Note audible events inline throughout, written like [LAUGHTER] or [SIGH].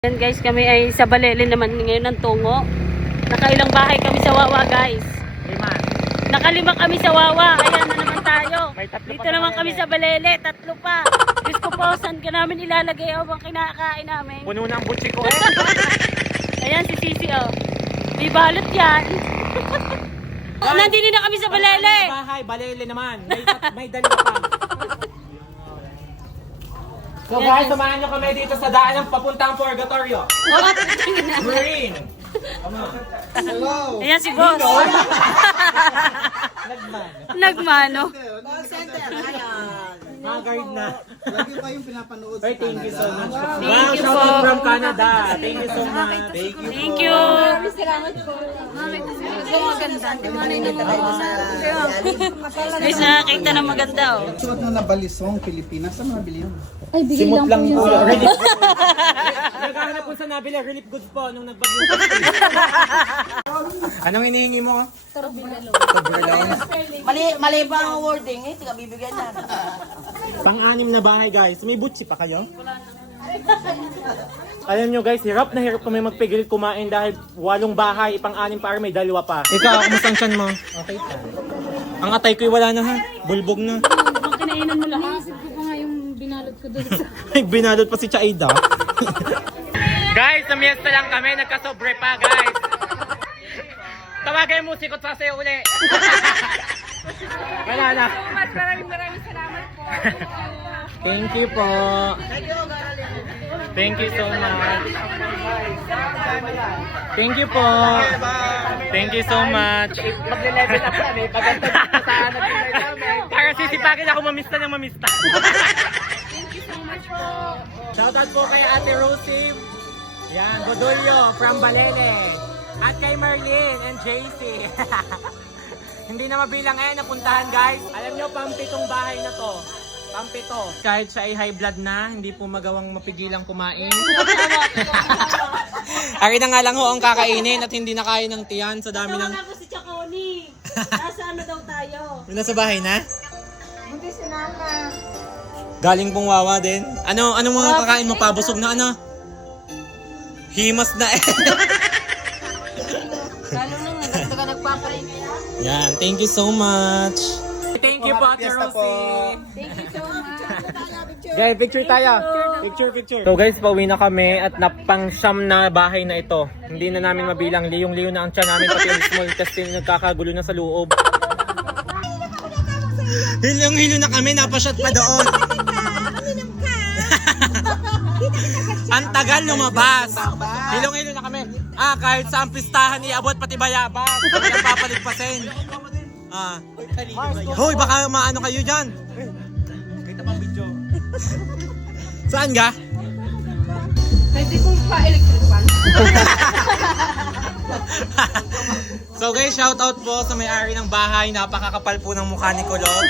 Yan guys, kami ay sa Balele naman ngayon ng tungo. Nakailang bahay kami sa Wawa guys. Lima. Nakalima kami sa Wawa. Ayan na naman tayo. May tatlo Dito naman kami sa Balele. Tatlo pa. Diyos ko po, saan ka namin ilalagay habang kinakain namin? Puno ng butsi ko eh. [LAUGHS] Ayan si Sisi oh. May balot yan. Nandito na kami sa Balele. Bahay, balele naman. May, may dalawa pa. So guys, samahan nyo kami dito sa daan ng papuntang Purgatorio. [LAUGHS] Marine! Ayan si boss. Nagman. Nagmano. [LAUGHS] Mga guard na. Lagi pa yung pinapanood Hey, thank you so much. Thank wow, you shout po. out from Canada. Thank you so much. Thank you. Thank you. Guys, nakakita ng maganda oh. Suot na nabalisong Pilipinas. Saan nabili yun? Simot lang po. Relief Naghahanap po sa nabila, relief goods po nung nagbagyo. [LAUGHS] Anong hinihingi mo? Mali, mali ba ang wording eh? Tika bibigyan na. Pang-anim na bahay guys. May butsi pa kayo? Alam nyo guys, hirap na hirap kami magpigil kumain dahil walong bahay, pang-anim pa may dalawa pa. Ikaw, kumusta ang mo? Okay pa. Ang atay ko'y wala na ha. Bulbog na. Bang kinainan mo lahat. [LAUGHS] Ay, binalot pa si Chaida. [LAUGHS] guys, sa lang kami, nagkasobre pa, guys. Tawagay mo si Kot Sase uli. [LAUGHS] Wala na. Maraming maraming salamat. [LAUGHS] Thank you po. Thank you so much. Thank you po. Thank you so much. Magle-level up eh. Paganda [LAUGHS] sa namin. Para sisipagin ako mamista ng mamista. Thank you so much po. Shoutout po kay Ate Rosie. Yan, Godolio from Balele. At kay Marlene and JC. [LAUGHS] Hindi na mabilang eh, napuntahan guys. Alam nyo, pampitong bahay na to. Pampito. Kahit siya ay high blood na, hindi po magawang mapigilang kumain. [LAUGHS] Ari na nga lang ho ang kakainin at hindi na kaya ng tiyan sa dami ng... Tawagan ko si Chaconi. [LAUGHS] Nasa ano daw tayo? Yun na sa bahay na? Galing pong wawa din. Ano, ano mga kakain mo? Pabusog na ano? Himas na eh. [LAUGHS] Lalo nang nagdagdag ka nagpaparin. Yan, thank you so much. Thank you po, Ate Rosie. Guys, picture tayo. Picture, picture. So guys, pauwi na kami at napangsyam na bahay na ito. Hindi na namin mabilang. Liyong-liyo na ang tiyan namin pati yung small intestine nagkakagulo na sa loob. Hilyong-hilo na kami, napashot pa doon. ang tagal lumabas. Hilong-hilo na kami. Ah, kahit sa pistahan iabot pati bayabas. Walang papaligpasin. Ah. Hoy, baka maano kayo dyan. [LAUGHS] Saan ka? Pwede kong pa-electric fan. [LAUGHS] so guys, shout out po sa may-ari ng bahay. Napakakapal po ng mukha ni Kulot.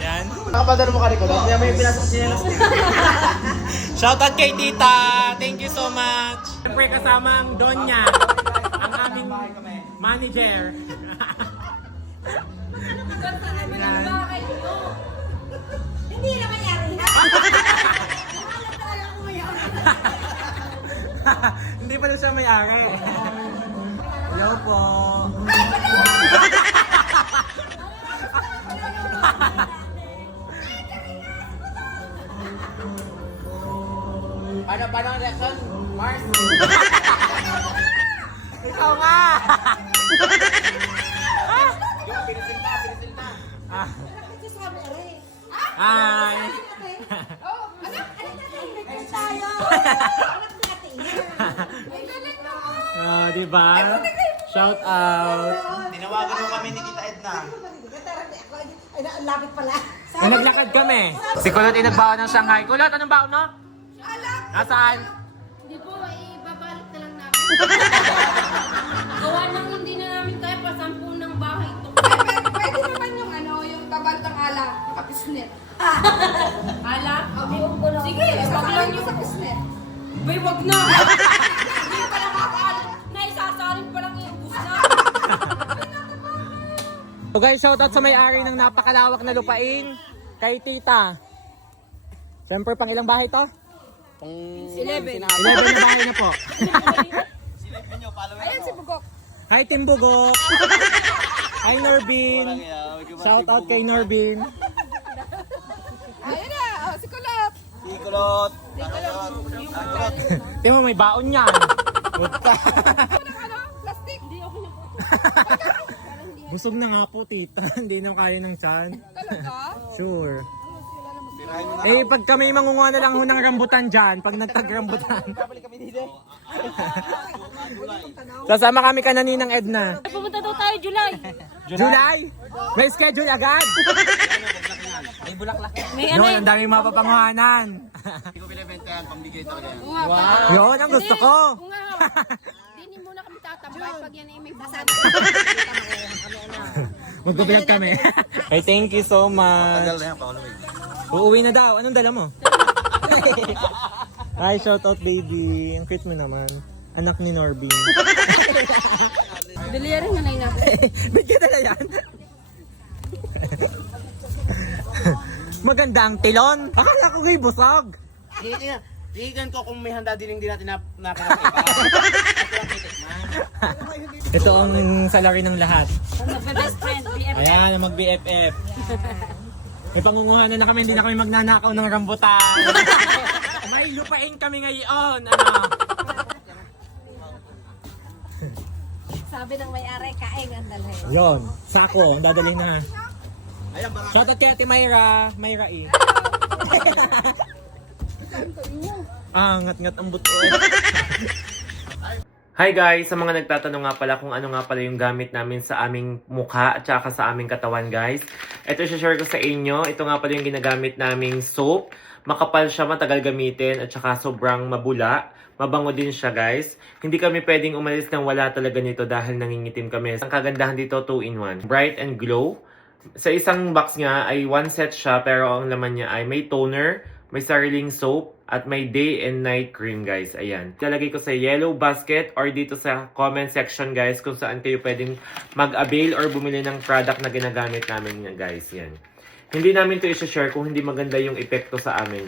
Yan. Nakapadala mo ka Nicola? Kaya may pinasok siya Shout out kay Tita. Thank you so much. Siyempre kasama ang Donya. Ang aming manager. [LAUGHS] Yan. Hindi na mangyari ha? Hindi pa siya may-ari. Hello po. Ano pa ng reaction? Mars? [LAUGHS] Ikaw nga! Ah. Hi! Ah, [LAUGHS] di ba? Shout out. Tinawagan mo kami ni Tita Edna. Ay, lapit pala. Ay, naglakad kami. Si Kulot ay nagbaon ng Shanghai. Kulot, anong baon no? Nasaan? Hindi po, ibabalot na lang namin. [LAUGHS] Gawa nang ala, nakapisnet. Hala? Sige, wag lang yung... sa pisnet. Bay, wag na! [LAUGHS] Hindi pa lang makakaalat. Naisasarin pa lang yung bus na. So guys, shout out sa may-ari ng napakalawak na lupain. Kay Tita. Siyempre, pang ilang bahay to? Pang... 11. 11 na bahay na po. Ayan si Bugok. Hi, Team Bugok! [LAUGHS] Hi, Norbin! Shout out kay Norbin. Ayan na, oh, si Kulot. Ikulot! Tingnan mo, may baon yan. [LAUGHS] Puta. Ano, ano? Plastic. Hindi ako na [LAUGHS] Busog na nga po, tita. [LAUGHS] Hindi na kaya ng chan. Talaga? Sure. Eh, pag kami mangunguha na lang ho ng rambutan dyan, pag nagtag-rambutan. Sasama kami kanani ng Edna. Pumunta daw tayo July. July? May schedule agad? May ano Yun, ang daming mapapanguhanan. Hindi ko binibenta yan, pambigay ito kaya. Yun, ang gusto ko. Hindi muna kami tatambay pag yan ay may basado. [LAUGHS] Magbablog kami. hey, thank you so much. Tagal na yan, Paolo. Uuwi na daw. Anong dala mo? [LAUGHS] Hi, shout out baby. Ang cute mo naman. Anak ni Norbin. [LAUGHS] Biliyarin na na Ba't ka dala yan? Maganda ang tilon. Akala ko kay busog. Tingnan, tingnan ko kung may handa din hindi natin nap napakita. [LAUGHS] Ito ang salary ng lahat. Best friend, BF. Ayan, mag-BFF. May pangunguhanan na kami, hindi na kami magnanakaw ng rambutan. [LAUGHS] May lupain kami ngayon. Ano? Sabi ng may-ari, kaing ang dalhin. Yon, sako, ang dadalhin na. Ayan, baka Shoutout kay Ate Mayra. Mayra eh. ah, ngat-ngat ang buto. Hi guys! Sa mga nagtatanong nga pala kung ano nga pala yung gamit namin sa aming mukha at saka sa aming katawan guys. Ito share ko sa inyo. Ito nga pala yung ginagamit naming soap. Makapal siya, matagal gamitin at saka sobrang mabula. Mabango din siya guys. Hindi kami pwedeng umalis nang wala talaga nito dahil nangingitim kami. Ang kagandahan dito 2 in 1. Bright and glow. Sa isang box nga ay one set siya pero ang laman niya ay may toner, may sariling soap, at may day and night cream guys. Ayan. Lalagay ko sa yellow basket or dito sa comment section guys kung saan kayo pwedeng mag-avail or bumili ng product na ginagamit namin nga guys. Yan. Hindi namin to i-share kung hindi maganda yung epekto sa amin.